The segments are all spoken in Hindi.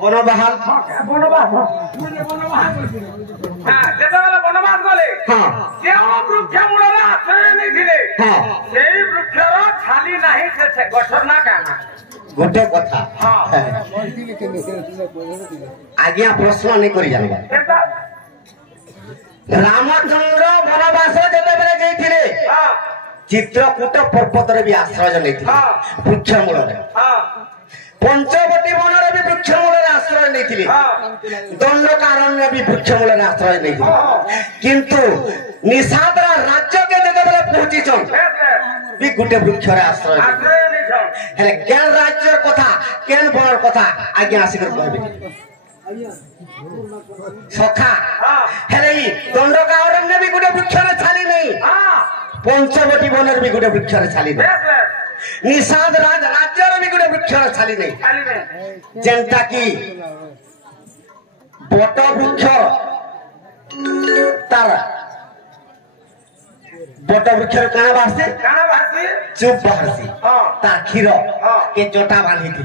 বনবাহাল বনবাস গলে বৃক্ষ মূଳରେ আশ্রয় ନେଇଥିଲେ ସେଇ ବୃକ୍ଷର ଛାଲି ନାହିଁ ସେ ଗଛର ନା କାଣା ଗୋଟେ କଥା ଆଜ୍ଞା ପ୍ରଶ୍ନ ନେଇ କରି ଜାଣିବା ରାମଚନ୍ଦ୍ର ବନବାସ ଯେତେବେଳେ ଯାଇଥିଲେ ଚିତ୍ରକୂଟ ପର୍ବତରେ ବି ଆଶ୍ରୟ ନେଇଥିଲେ ବୃକ୍ଷ ମୂଳରେ ପଞ୍ଚବଟୀ ବନରେ ବି ବୃକ୍ଷ ମୂଳରେ ଆଶ୍ରୟ ନେଇଥିଲେ ଦଣ୍ଡକାରଣ୍ୟ ବି ବୃକ୍ଷ ମୂଳରେ ଆଶ୍ରୟ ନେଇଥିଲେ କିନ୍ତୁ ନିଷାଦର ରାଜ୍ୟକେ ଯେତେବେଳେ ପହଞ୍ଚିଛନ୍ ବି ଗୋଟେ ବୃକ୍ଷରେ ଆଶ୍ରୟ ହେଲେ କେନ୍ ରାଜ୍ୟର କଥା କେନ୍ ବନର କଥା ଆଜ୍ଞା ଆସିକରି କହିବେ ସଖା ହେଲେ ଦଣ୍ଡକାରଣ୍ୟ ବି ଗୋଟେ ବୃକ୍ଷରେ ଛାଲି ନେଇ ପଞ୍ଚବଟୀ ବନରେ ବି ଗୋଟେ ବୃକ୍ଷରେ ଛାଲି ନେଇ निषाद राज राज्य भी गोटे वृक्ष छाली नहीं जेनटा कि बट वृक्ष तार बट वृक्ष काना बाहरसी चुप बाहरसी तार क्षीर के जोटा बांधी थी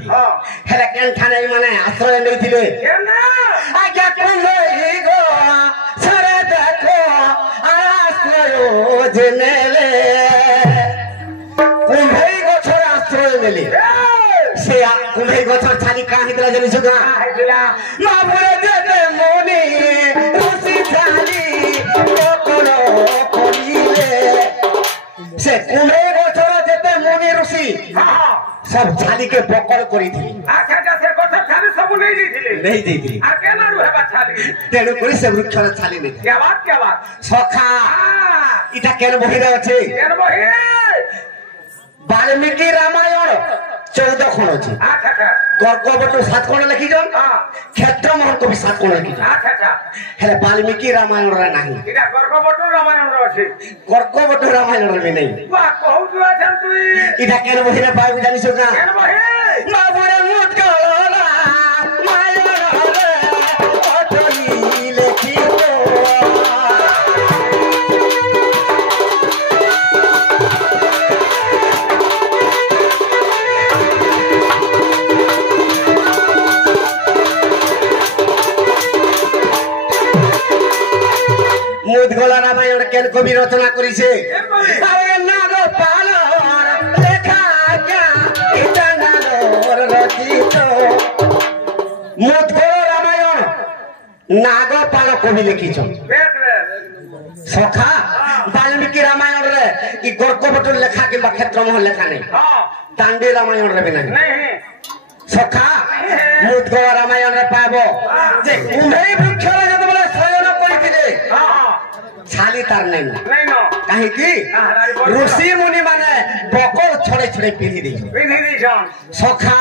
हेले केन ठाने माने आश्रय नै थिले आज्ञा कुंभे गो सरे देखो आश्रय जनेले कुंभे से कुंभे गछर छाली का हितला जनी सुगा माबुरे देते मोनी रुसी छाली कोकोनो कोइले से कुंभे गछर देते मोनी रुसी सब छाली के पकड़ करी थी आखा से गछर छाली सब नहीं दी आ केनाडू हेबा छाली तेडु करी से वृक्षर छाली नहीं क्या बात सखा इटा केन बहिरे अछि केन बहि वाल्मीकि रामायण 14 खंड अछि गर्गवटु 7 खंड लिखि जन क्षेत्र मोहन को भी 7 खंड लिखि जन हेले वाल्मीकि रामायण रे नाही इटा गर्गवटु रामायण रे अछि गर्गवटु रामायण रे नहीं बा कहू तू अछन तू इटा केन बहिरे पाइ जानि सका केन बहि माबुरे मुट गला माया रे ओठली लेखि मुदगला रामायण केन कवि रचना करिसे अरे नागपाल लेखा क्या इटा नागर रचित मुदगला रामायण नागपाल कवि लिखिछ सखा वाल्मीकि रामायण रे ई गर्गवटु लेखा कि क्षेत्र मोहन लेखा नहीं दांडी रामायण रे भी नहीं सखा मुदगला रामायण रे पाबो जे कुंभे वृक्ष रे जतबेला शयन करिथिले छाली तार नहीं कहीं की ऋषि मुनि माने बकल छड़े छड़े पिंधि दी सखा